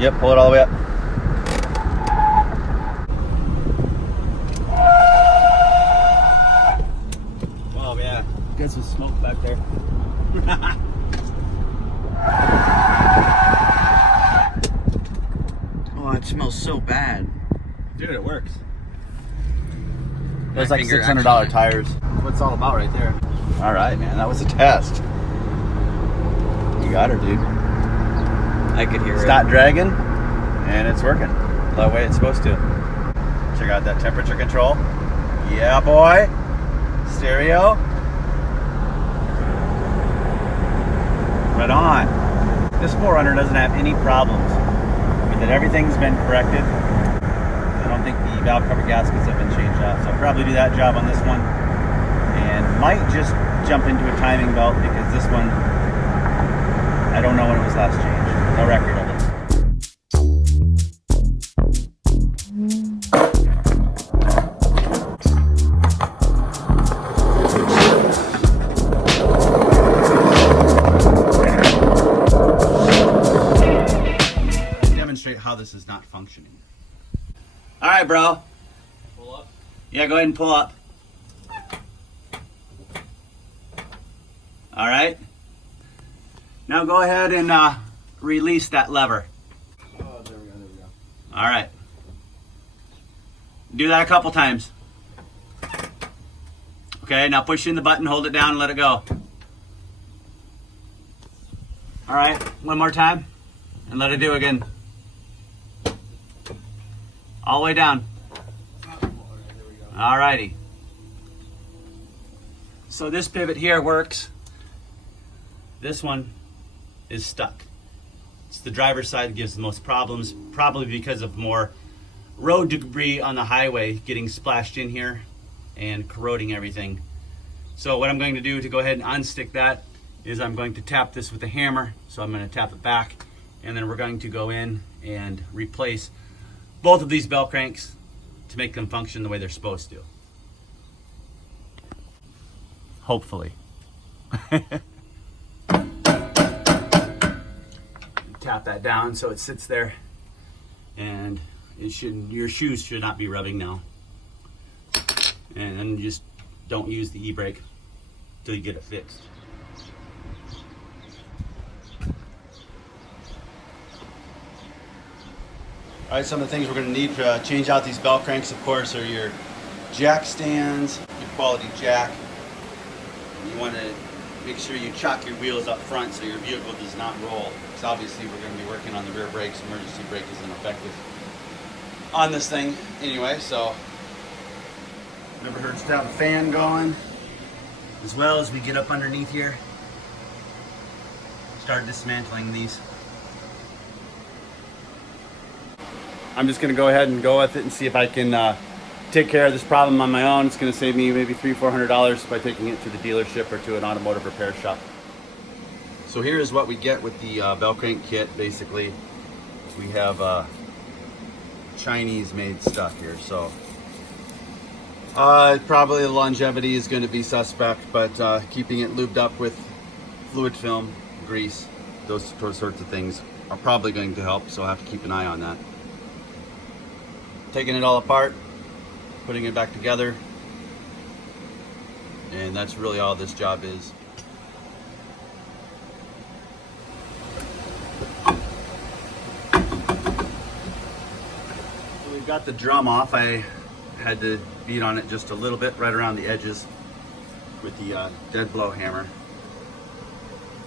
Yep, pull it all the way up. Oh yeah, get some smoke back there. Oh, it smells so bad. Dude, it works. Those like $600 tires. That's what it's all about right there. All right, man, that was a test. You got her, dude. I could hear it. Stop dragging, and it's working the way it's supposed to. Check out that temperature control. Yeah, boy. Stereo. Right on. This 4Runner doesn't have any problems. I mean, that everything's been corrected. I don't think the valve cover gaskets have been changed out, so I'll probably do that job on this one. And might just jump into a timing belt because this one, I don't know when it was last changed. No record of it. Demonstrate how this is not functioning. All right, bro. Pull up. Yeah, go ahead and pull up. All right. Now go ahead and release that lever. Oh, there we go. All right. Do that a couple times. Okay, now push in the button, hold it down, and let it go. All right, one more time, and let it do again. All the way down. All righty. So this pivot here works. This one is stuck. It's the driver's side that gives the most problems, probably because of more road debris on the highway getting splashed in here and corroding everything. So what I'm going to do to go ahead and unstick that is I'm going to tap this with a hammer. So I'm going to tap it back, and then we're going to go in and replace both of these bell cranks to make them function the way they're supposed to. Hopefully. Tap that down so it sits there, and it should, your shoes should not be rubbing now. And then just don't use the e-brake till you get it fixed. All right, some of the things we're going to need to change out these bell cranks, of course, are your jack stands, your quality jack. You want to make sure you chock your wheels up front so your vehicle does not roll. Because obviously we're going to be working on the rear brakes. Emergency brake isn't effective on this thing anyway, so never hurts to have a fan going. As well as we get up underneath here, start dismantling these. I'm just going to go ahead and go with it and see if I can take care of this problem on my own. It's going to save me maybe $300-400 by taking it to the dealership or to an automotive repair shop. So here's what we get with the bell crank kit. Basically, we have Chinese made stuff here, so probably the longevity is going to be suspect, but keeping it lubed up with fluid film, grease, those sorts of things are probably going to help, so I'll have to keep an eye on that. Taking it all apart, putting it back together, and that's really all this job is. So we've got the drum off. I had to beat on it just a little bit right around the edges with the dead blow hammer.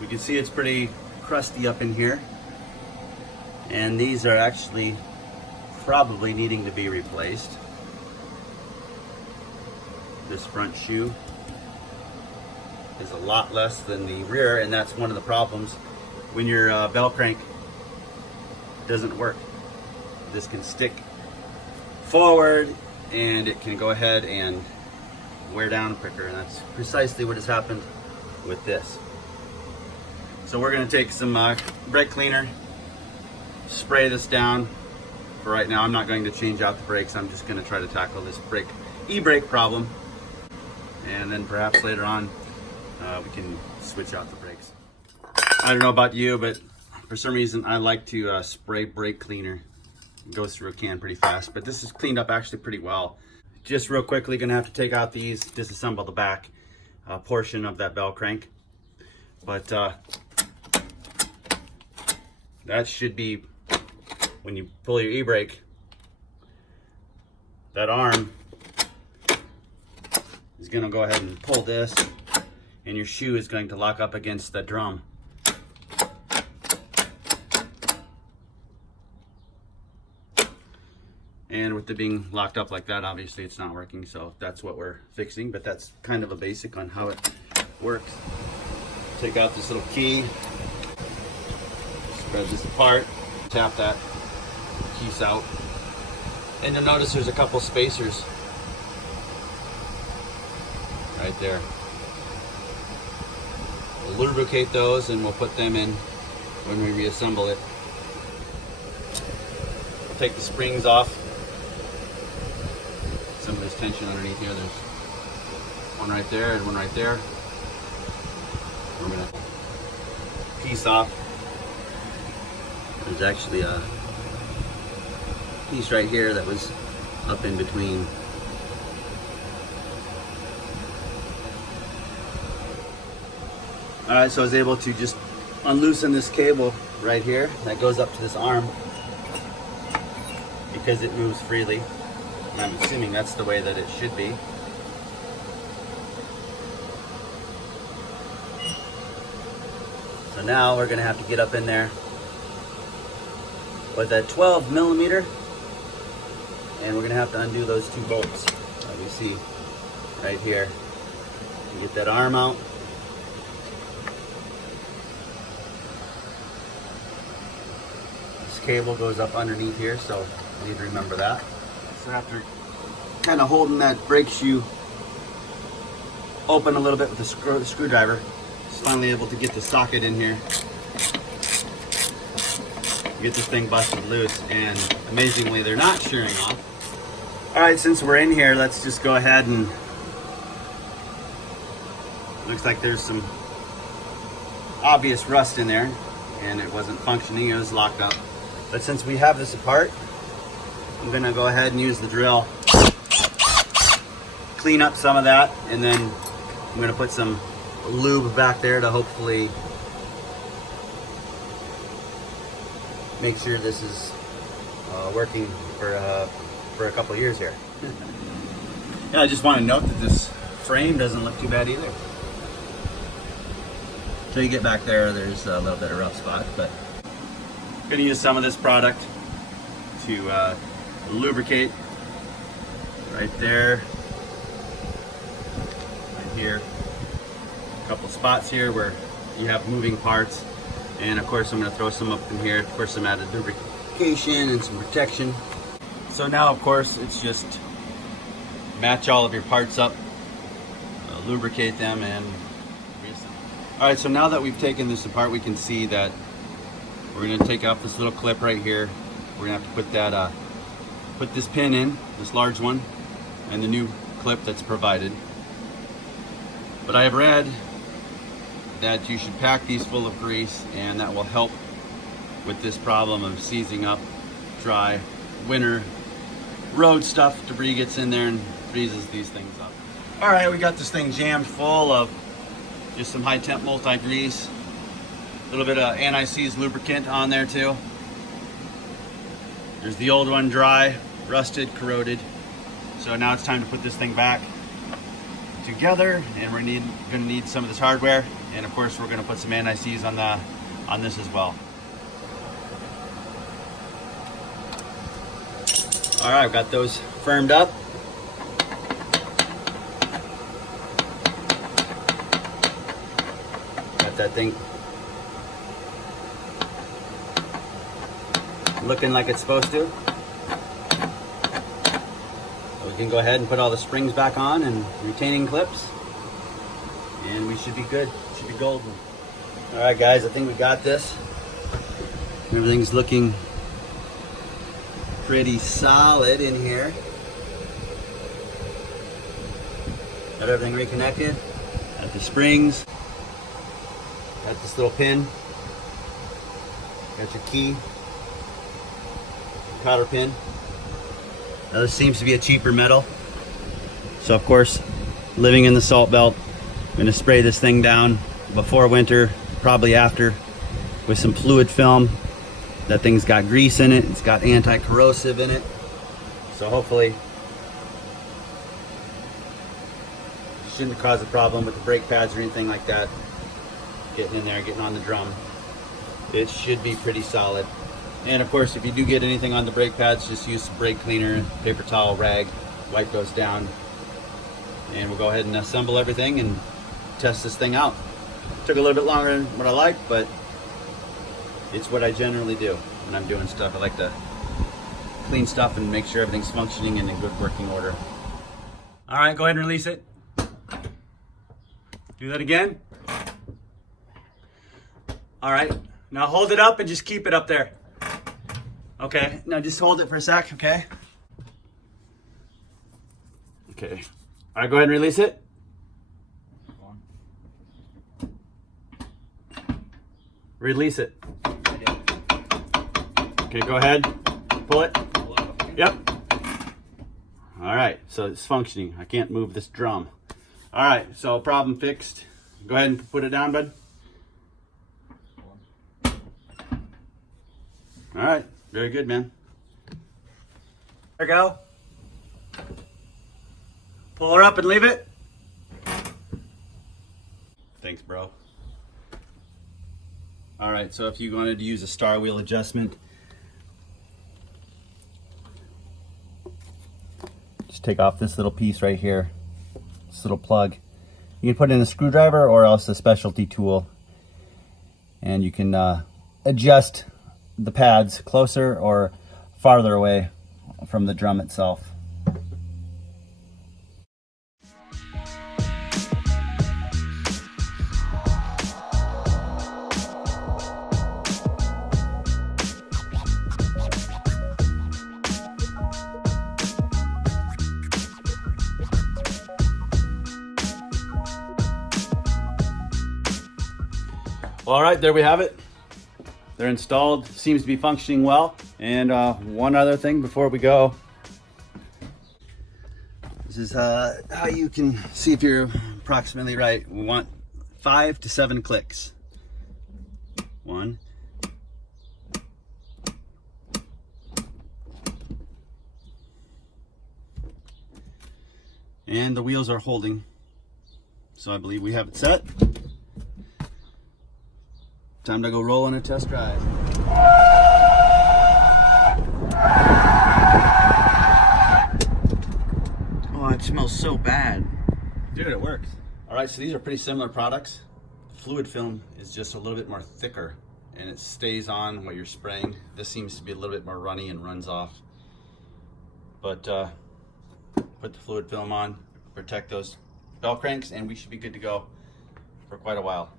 We can see it's pretty crusty up in here, and these are actually probably needing to be replaced. This front shoe is a lot less than the rear, and that's one of the problems when your bell crank doesn't work. This can stick forward and it can go ahead and wear down quicker, and that's precisely what has happened with this. So we're going to take some brake cleaner, spray this down. For right now, I'm not going to change out the brakes. I'm just going to try to tackle this e-brake problem, and then perhaps later on we can switch out the brakes. I don't know about you, but For some reason, I like to spray brake cleaner. It goes through a can pretty fast, but this is cleaned up actually pretty well. Just real quickly, gonna have to take out these, disassemble the back portion of that bell crank. But that should be, when you pull your e-brake, that arm is gonna go ahead and pull this, and your shoe is going to lock up against the drum. And with it being locked up like that, obviously it's not working, so that's what we're fixing, but that's kind of a basic on how it works. Take out this little key, spread this apart, tap that piece out, and you'll notice there's a couple spacers right there. We'll lubricate those and we'll put them in when we reassemble it. We'll take the springs off. Some of this tension underneath here. There's one right there and one right there. We're gonna piece off. There's actually a piece right here that was up in between. All right, so I was able to just unloosen this cable right here that goes up to this arm because it moves freely. And I'm assuming that's the way that it should be. So now we're gonna have to get up in there with a 12 millimeter, and we're gonna have to undo those two bolts that we see right here. Get that arm out. This cable goes up underneath here, so I need to remember that. So after kind of holding that brake shoe open a little bit with the screwdriver, just finally able to get the socket in here, get this thing busted loose, and amazingly they're not shearing off. All right, since we're in here, let's just go ahead and, looks like there's some obvious rust in there and it wasn't functioning, it was locked up. But since we have this apart, I'm gonna go ahead and use the drill, clean up some of that, and then I'm gonna put some lube back there to hopefully make sure this is working for a couple of years here. Yeah, I just want to note that this frame doesn't look too bad either. Until you get back there, there's a little bit of rough spot, but I'm gonna use some of this product to lubricate right there, right here, a couple spots here where you have moving parts, and of course I'm going to throw some up in here for some added lubrication and some protection. So now of course it's just match all of your parts up, lubricate them, and all right, so now that we've taken this apart, we can see that we're going to take off this little clip right here. We're going to have to put that put this pin in, this large one, and the new clip that's provided. But I have read that you should pack these full of grease, and that will help with this problem of seizing up dry winter road stuff. Debris gets in there and freezes these things up. All right, we got this thing jammed full of just some high temp multi-grease, a little bit of anti-seize lubricant on there too. There's the old one, dry, rusted, corroded. So now it's time to put this thing back together, and we're gonna need some of this hardware, and of course we're gonna put some anti-seize on this as well. All right, I've got those firmed up. Got that thing looking like it's supposed to. So we can go ahead and put all the springs back on and retaining clips, and we should be good. Should be golden. All right, guys, I think we got this. Everything's looking pretty solid in here. Got everything reconnected. Got the springs. Got this little pin Got your key, cotter pin. Now this seems to be a cheaper metal. So of course, living in the salt belt, I'm gonna spray this thing down before winter, probably after, with some fluid film. That thing's got grease in it, it's got anti-corrosive in it. So hopefully, shouldn't cause a problem with the brake pads or anything like that. Getting in there, getting on the drum. It should be pretty solid. And of course, if you do get anything on the brake pads, just use some brake cleaner, paper towel, rag, wipe those down. And we'll go ahead and assemble everything and test this thing out. Took a little bit longer than what I like, but it's what I generally do when I'm doing stuff. I like to clean stuff and make sure everything's functioning and in good working order. All right, go ahead and release it. Do that again. All right, now hold it up and just keep it up there. Okay, now just hold it for a sec, okay? Okay. All right, go ahead and release it. Release it. Okay, go ahead. Pull it. Yep. All right, so it's functioning. I can't move this drum. All right, so problem fixed. Go ahead and put it down, bud. All right, very good, man. There we go. Pull her up and leave it. Thanks, bro. All right, so if you wanted to use a star wheel adjustment, just take off this little piece right here, this little plug. You can put in a screwdriver or else a specialty tool, and you can adjust the pads closer or farther away from the drum itself. Well, all right, there we have it. They're installed, seems to be functioning well. And one other thing before we go. This is how you can see if you're approximately right. We want 5 to 7 clicks. 1. And the wheels are holding. So I believe we have it set. Time to go roll on a test drive. Oh, it smells so bad. Dude, it works. All right, so these are pretty similar products. Fluid film is just a little bit more thicker and it stays on while you're spraying. This seems to be a little bit more runny and runs off. But put the fluid film on, protect those bell cranks, and we should be good to go for quite a while.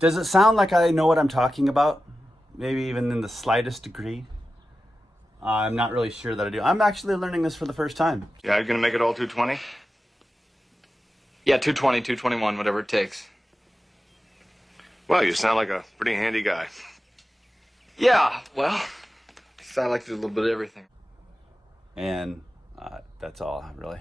Does it sound like I know what I'm talking about? Maybe even in the slightest degree? I'm not really sure that I do. I'm actually learning this for the first time. Yeah, you're gonna make it all 220? Yeah, 220, 221, whatever it takes. Well, you sound like a pretty handy guy. Yeah, well, I like to do a little bit of everything. And that's all, really.